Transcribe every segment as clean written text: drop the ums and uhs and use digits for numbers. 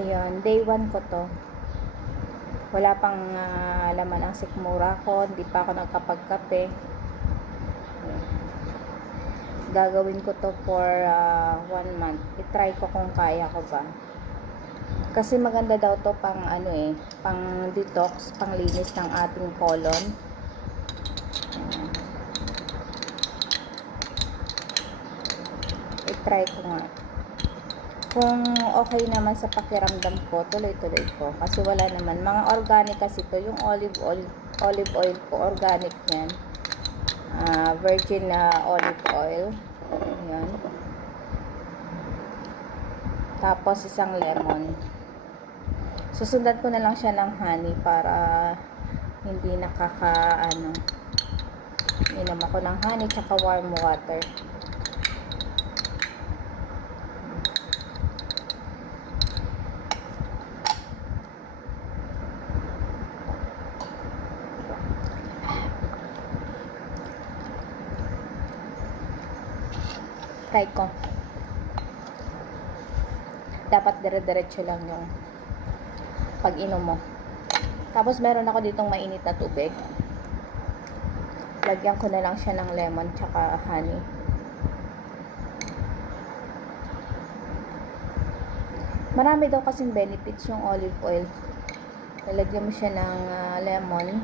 Ayun, day 1 ko to. Wala pang laman ang sikmura ko. Hindi pa ako nagkapagkape. Gagawin ko to for 1 month. I-try ko kung kaya ko ba. Kasi maganda daw to pang pang detox, pang linis ng ating colon. I-try ko nga. Kung okay naman sa pakiramdam ko, tuloy-tuloy ko. Kasi wala naman. Mga organic kasi to. Yung olive oil ko, organic yan. Virgin olive oil. Ayan. Tapos isang lemon. Susundan ko na lang siya ng honey para hindi inom ako ng honey tsaka warm water. Try ko. Dapat dire-diretso lang yung pag-inom mo. Tapos meron ako ditong mainit na tubig. Lagyan ko na lang siya ng lemon tsaka honey. Marami daw kasing benefits yung olive oil. Lalagyan mo siya ng lemon.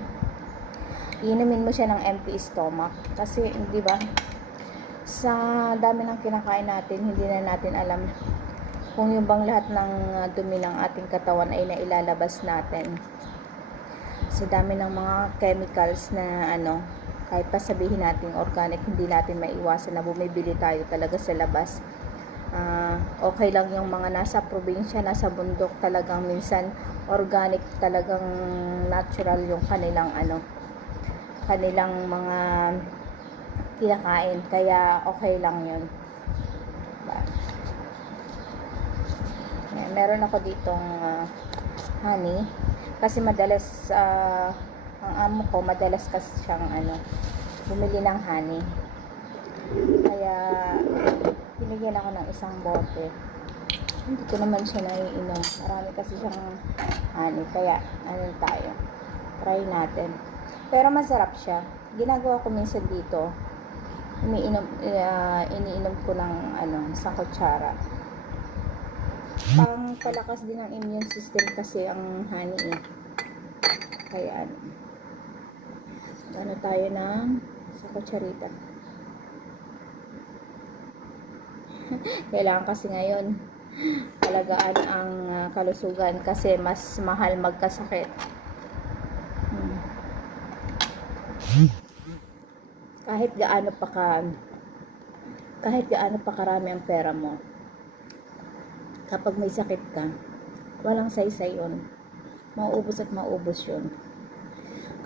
Iinumin mo siya ng empty stomach. Kasi, di ba, sa dami ng kinakain natin, hindi na natin alam kung yung bang lahat ng dumi ng ating katawan ay nailalabas natin. Sa dami ng mga chemicals na kahit pa sabihin natin organic, hindi natin maiwasan na bumibili tayo talaga sa labas. Okay lang yung mga nasa probinsya, nasa bundok, talagang minsan organic, talagang natural yung kanilang kanilang mga kinakain, kaya okay lang yun. Meron ako ditong honey kasi madalas ang amo ko madalas kasi siyang bumili ng honey, kaya binigyan ako ng isang bote. Hindi ko naman siya naiinom, marami kasi siyang honey, kaya tayo try natin. Pero masarap siya. Ginagawa ko minsan dito, iniinom ko ng isang kutsara. Pang palakas din ang immune system kasi ang honey Kaya tayo ng sa kutsarita. Kailangan kasi ngayon alagaan ang kalusugan kasi mas mahal magkasakit. Kahit gaano pa karami ang pera mo, kapag may sakit ka, walang saysay yun. Mauubos at maubos yun.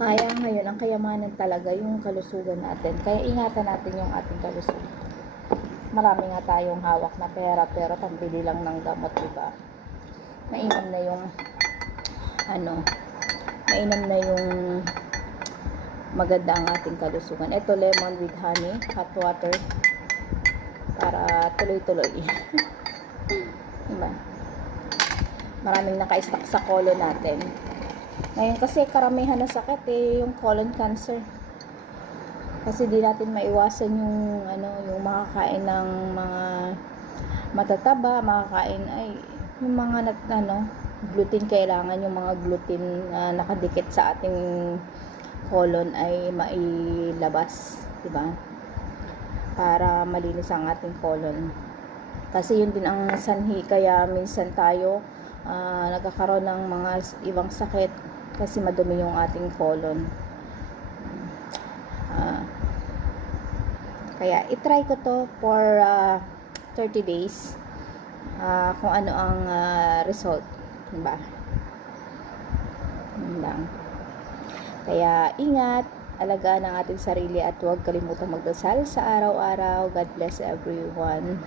Kaya ngayon, ang kayamanan talaga yung kalusugan natin. Kaya ingatan natin yung ating kalusugan. Marami nga tayong hawak na pera, pero pambili lang ng gamot, diba? Mainam na yung maganda ang ating kalusugan. Ito, lemon with honey, hot water, para tuloy-tuloy. Diba? Maraming naka-stack sa colon natin. Ngayon kasi karamihan na sakit yung colon cancer. Kasi di natin maiwasan yung makakain ng mga matataba, makakain yung mga gluten, kailangan yung mga gluten nakadikit sa ating colon ay mailabas, di ba? Para malinis ang ating colon. Kasi yun din ang sanhi kaya minsan tayo nagkakaroon ng mga ibang sakit kasi madumi yung ating colon. Kaya itry ko to for 30 days kung ano ang result, diba? Yun lang. Kaya ingat, alagaan ang ating sarili at huwag kalimutang magdasal sa araw-araw. God bless everyone.